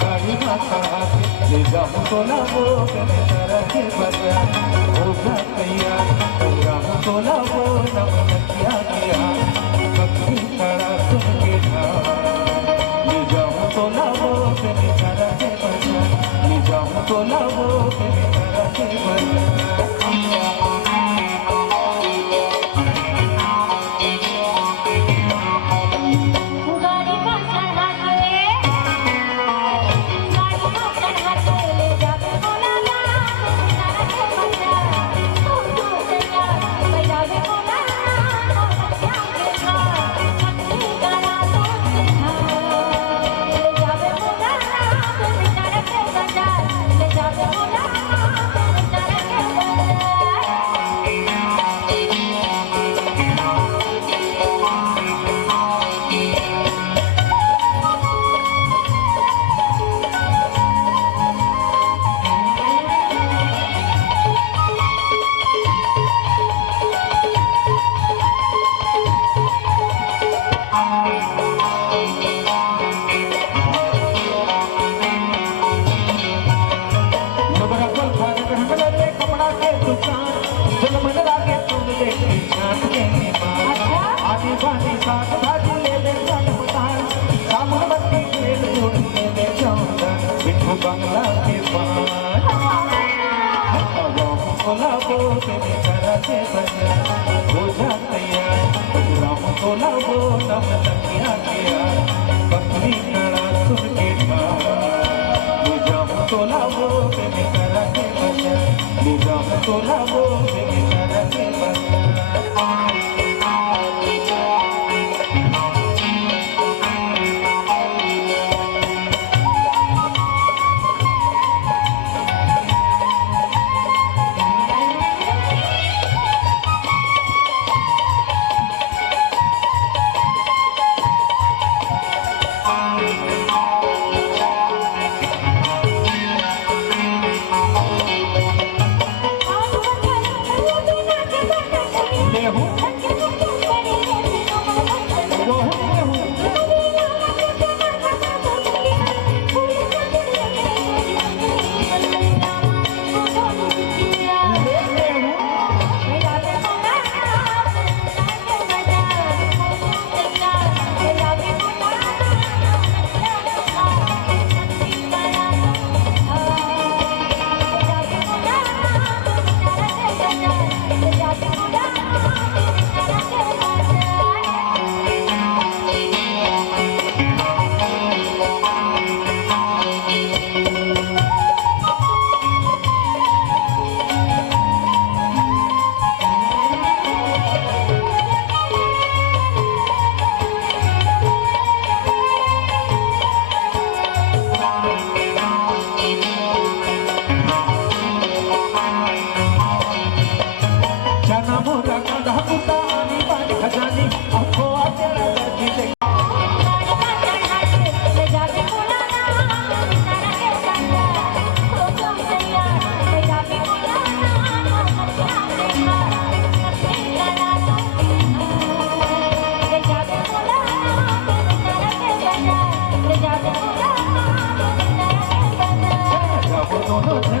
गाड़ी माता ले जाऊं तो लावो कने तरह बजा हो जा तैयार जाऊं तो लावो नमन किया किया कभी खड़ा सुन के ले जाऊं तो लावो कने तरह बजा ले जाऊं तो लावो कने तरह बजा बंगला के पास से बजा हो जा तैयार राम को लावो नम तकिया किया पत्नी कड़ा सुन के ले जाऊं तो लावो तेरे तरह से बजा ले जाऊं तो लावो तेरे तरह से बजा no, no, no.